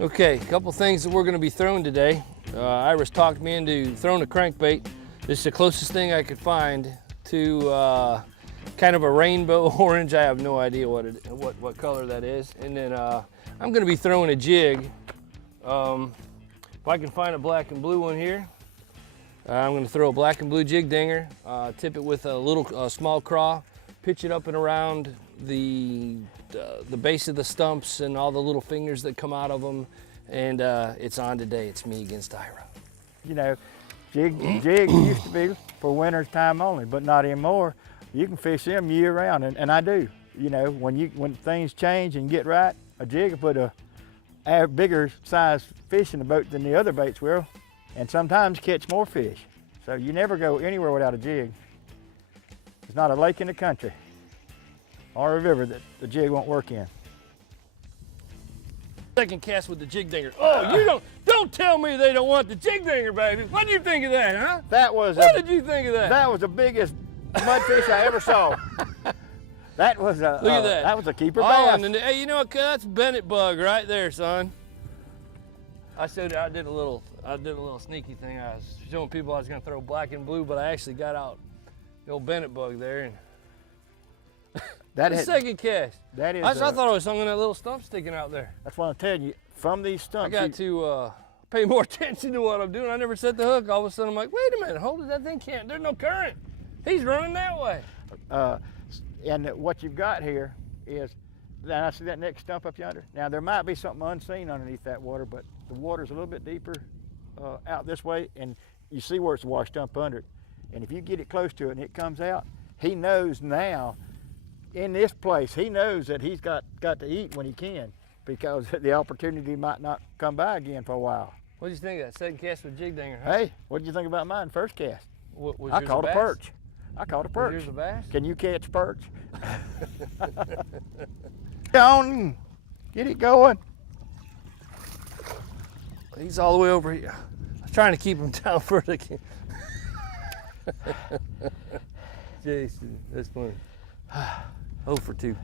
Okay, a couple things that we're going to be throwing today. Iris talked me into throwing a crankbait. This is the closest thing I could find to kind of a rainbow orange. I have no idea what color that is. And then I'm going to be throwing a jig. If I can find a black and blue one here, I'm going to throw a black and blue jig dinger, tip it with a small craw, pitch it up and around the base of the stumps and all the little fingers that come out of them, and it's on today. It's me against Ira. You know, jig used to be for winter's time only, but not anymore. You can fish them year round, and I do. You know, when things change and get right, a jig will put a bigger size fish in the boat than the other baits will, and sometimes catch more fish. So you never go anywhere without a jig. There's not a lake in the country or a river that the jig won't work in. Second cast with the jig dinger. Oh, you don't tell me they don't want the jig dinger, baby. What do you think of that, huh? What did you think of that? That was the biggest mudfish I ever saw. That was a look at that. That was a keeper bass. And hey, you know what? That's Bennett bug right there, son. I did a little sneaky thing. I was showing people I was going to throw black and blue, but I actually got out the old Bennett bug there, and the second cast. That is. I thought I was hung on that little stump sticking out there. That's what I'm telling you. From these stumps, I got to pay more attention to what I'm doing. I never set the hook. All of a sudden, I'm like, wait a minute, hold it. That thing can't. There's no current. He's running that way. And what you've got here is, now I see that next stump up yonder. Now there might be something unseen underneath that water, but the water's a little bit deeper out this way, and you see where it's washed up under it. And if you get it close to it and it comes out, he knows now, in this place, he knows that he's got to eat when he can, because the opportunity might not come by again for a while. What did you think of that second cast with jig dinger? Huh? Hey, what did you think about mine first cast? I caught a perch. I caught a perch. Was yours a bass? Can you catch perch? Down, get it going. He's all the way over here. I was trying to keep him down further. Jason, that's funny. 0 for 2.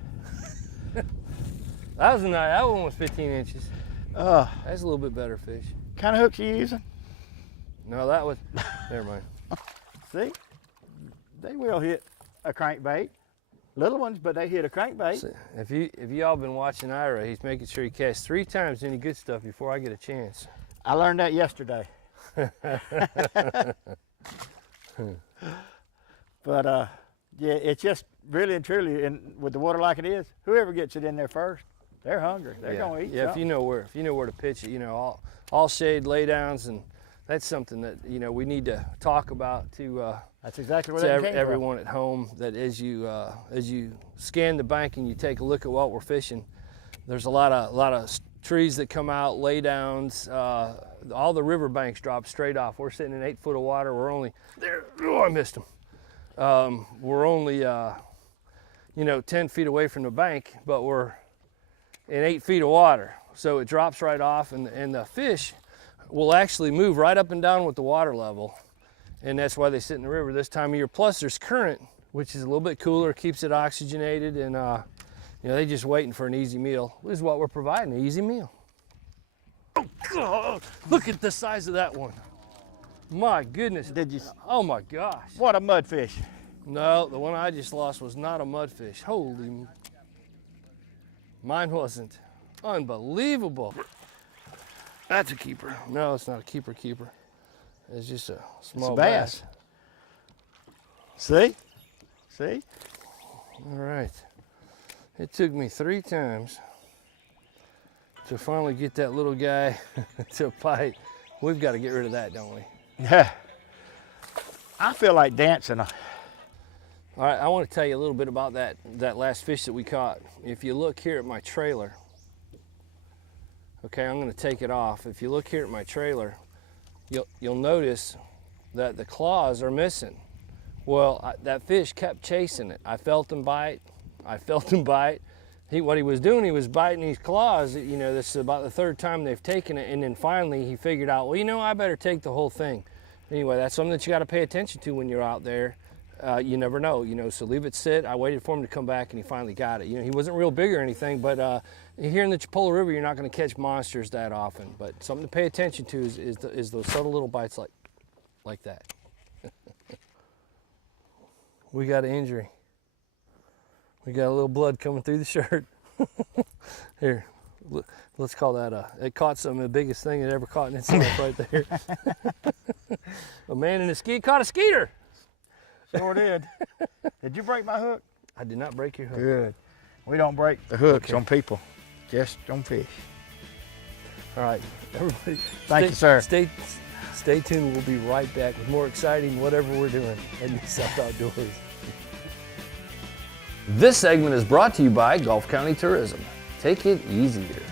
That was nice. That one was 15 inches. That's a little bit better fish. Kind of hooks you using? No, that was, never mind. See, they will hit a crankbait. Little ones, but they hit a crankbait. So if y'all been watching Ira, he's making sure he casts 3 times any good stuff before I get a chance. I learned that yesterday. But yeah, it's just really and truly, and with the water like it is, whoever gets it in there first, they're hungry. They're gonna eat. Yeah, something. if you know where to pitch it, you know, all shade laydowns, and that's something that we need to talk about to. That's exactly what everyone at home, that as you scan the bank and you take a look at what we're fishing, there's a lot of trees that come out, laydowns. All the river banks drop straight off. We're sitting in 8 foot of water. We're only there. Oh, I missed him. We're only 10 feet away from the bank, but we're in 8 feet of water. So it drops right off, and the fish will actually move right up and down with the water level. And that's why they sit in the river this time of year. Plus there's current, which is a little bit cooler, keeps it oxygenated, and they're just waiting for an easy meal. This is what we're providing, an easy meal. Oh, God. Look at the size of that one. My goodness. Did you? Oh my gosh. What a mudfish. No, the one I just lost was not a mudfish. Holy, mine wasn't. Unbelievable. That's a keeper. No, it's not a keeper. It's just a small bass. See? See? All right. It took me 3 times to finally get that little guy to bite. We've got to get rid of that, don't we? Yeah. I feel like dancing. All right, I want to tell you a little bit about that last fish that we caught. If you look here at my trailer, okay, I'm going to take it off. If you look here at my trailer, you'll notice that the claws are missing. Well, that fish kept chasing it. I felt him bite. What he was doing, he was biting these claws. This is about the 3rd time they've taken it, and then finally he figured out, well, I better take the whole thing. Anyway, that's something that you got to pay attention to when you're out there. you never know, so leave it sit. I waited for him to come back and he finally got it. He wasn't real big or anything, but here in the Chipola River, you're not going to catch monsters that often. But something to pay attention to is those subtle little bites like that. We got an injury. We got a little blood coming through the shirt. Here, let's call that it caught some of the biggest thing it ever caught in its life right there. A man in a ski caught a skeeter. Sure did. Did you break my hook? I did not break your hook. Good. We don't break the hooks on people, just on fish. All right, everybody. Thank you, sir. Stay tuned. We'll be right back with more exciting whatever we're doing in the South Outdoors. This segment is brought to you by Gulf County Tourism. Take it easier.